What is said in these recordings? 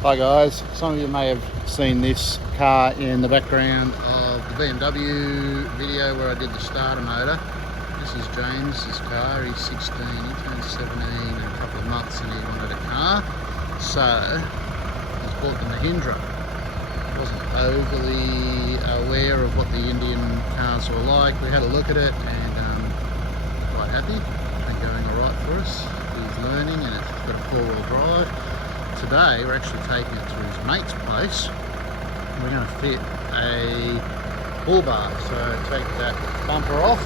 Hi guys, some of you may have seen this car in the background of the BMW video where I did the starter motor. This is James's car. He's 16, he turned 17 in a couple of months and he wanted a car. So he's bought the Mahindra. Wasn't overly aware of what the Indian cars were like. We had a look at it and quite happy. It's been going alright for us. He's learning and it's got a four-wheel drive. Today we're actually taking it to his mate's place. We're going to fit a bull bar, so take that bumper off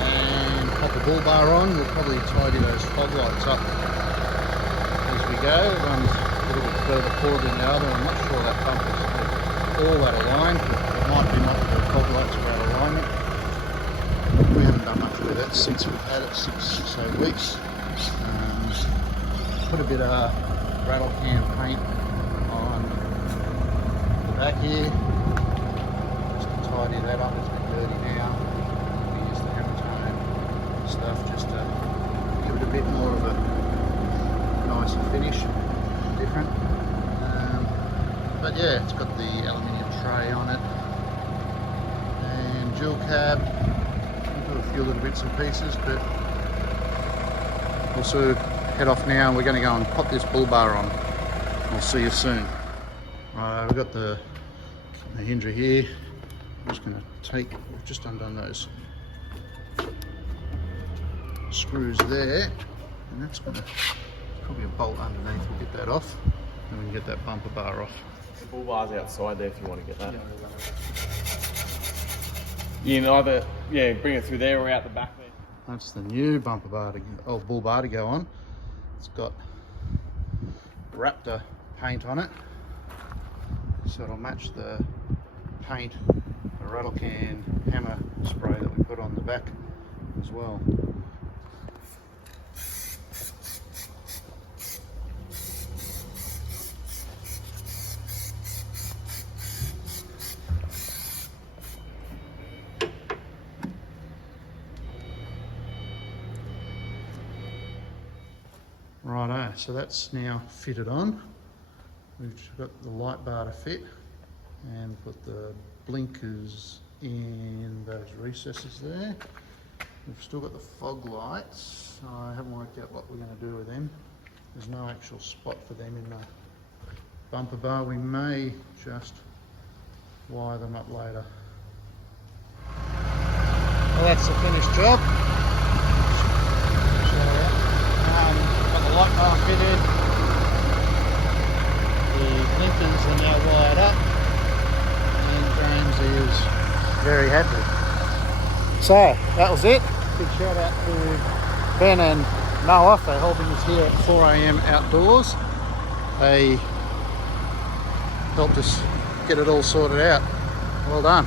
and pop the bull bar on. We'll probably tidy those fog lights up as we go. One's a little bit further forward than the other. I'm not sure that bumper's all that aligned, but it might be not the fog lights are out of alignment. We haven't done much with it since we've had it 6 or 8 weeks. Put a bit of rattle can paint on the back here, just to tidy that up. It's a bit dirty now. We use the hammer tone stuff just to give it a bit more of a nicer finish, different. But yeah, it's got the aluminium tray on it and dual cab. We've got a few little bits and pieces, but also head off now. We're going to go and pop this bull bar on. I'll see you soon. Right, we've got the Mahindra here. I'm just going to take, we've just undone those screws there, and that's going to, probably a bolt underneath. We'll get that off and we can get that bumper bar off. The bull bar's outside there if you want to get that. You can either bring it through there or out the back there. That's the new bumper bar, old bull bar to go on. It's got Raptor paint on it, so it'll match the paint, the rattle can hammer spray that we put on the back as well. Righto, so that's now fitted on. We've got the light bar to fit and put the blinkers in those recesses there. We've still got the fog lights. I haven't worked out what we're going to do with them. There's no actual spot for them in the bumper bar. We may just wire them up later. Well, that's the finished job. The light bar fitted, the blinkers are now wired up, and James is very happy. So that was it. Big shout out to Ben and Noah for helping us here at 4 AM outdoors. They helped us get it all sorted out. Well done.